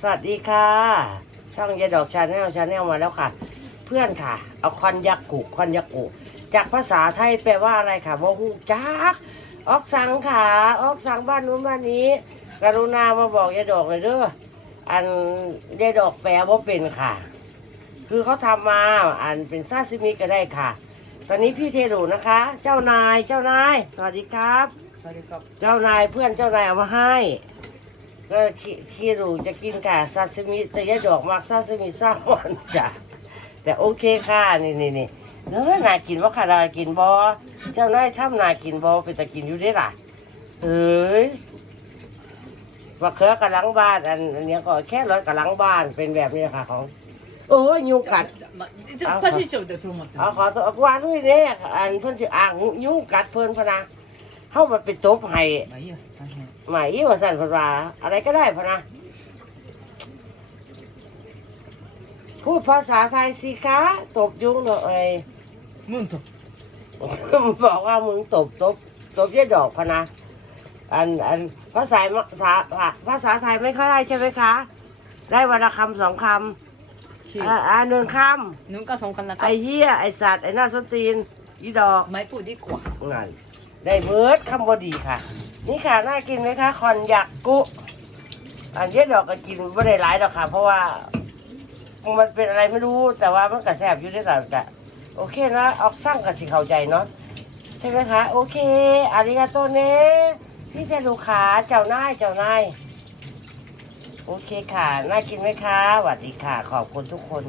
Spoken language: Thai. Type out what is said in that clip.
สวัสดีค่ะ ช่องยาดอกชาแนลชาแนลมาแล้วค่ะ เพื่อนค่ะ เอาคอนยักกุคอนยักกุจากภาษาไทยแปลว่าอะไรค่ะว่าหูจักออกสังค่ะออกสังบ้านนู้นบ้านนี้ กรุณามาบอกยาดอกเลยเด้ออันยาดอกแปลว่าเป็นค่ะ คือเขาทำมาอันเป็นซาซิมิก็ได้ค่ะ ตอนนี้พี่เทโดนะคะ เจ้านายเจ้านาย สวัสดีครับ สวัสดีครับ เจ้านายเพื่อนเจ้านายเอามาให้ ก็คีคีรูจะกินค่ะซาซิมิแต่ยายดอกมักซาซิมิซาหวานจ้ะแต่โอเคค่ะนี่นี่นี่เนื้อน่ากินว่าค่ะน่ากินบอเจ้านายทำน่ากินบอเป็นตะกินอยู่ได้ล่ะเอ้ยว่าเขือกระลังบ้านอันอันเนี้ยก็แค่รถกระลังบ้านเป็นแบบนี้ค่ะของ โอ้ยยุงกัด まちょっとパシチョウでと思って เอาขอตัวกวาดด้วยเนี่ยอันเพิ่นสิอ่างยุงกัดเพิ่นพะนะเข้ามาไปตบให้ まあいいよ大変 หมายี่ว่าสั่นภาษาอะไรก็ได้พนะ พูดภาษาไทยสิคะ ตบยุงหน่อยมึงตบบอกว่ามึงตบตบตบเยอดอกพนะ อันอันภาษาภาษาภาษาไทยไม่ค่อยได้ใช่ไหมคะ ได้วันลคำสองคำอ่าหนึ่งคำหนึ่งก็สองคำละไอเหี้ยไอสัตว์ไอหน้าสตีนยีดอก ไม้พูดที่กว่านั่นได้เบิร์ดคำบดีค่ะ นี่ค่ะน่ากินไหมคะคอนยักกุ อันเย็ดดอกก็กินไม่ได้หลายดอกค่ะ เพราะว่า มันเป็นอะไรไม่รู้แต่ว่ามันกระแสบอยู่ด้วยกันกะโอเคนะออกสร้างกับสิเข้าใจเนาะใช่ไหมคะ โอเคอาริกาโตเน่พี่เทลูกค้าเจ้านายเจ้านายโอเคค่ะ น่ากินไหมคะสวัสดีค่ะ ขอบคุณทุกคน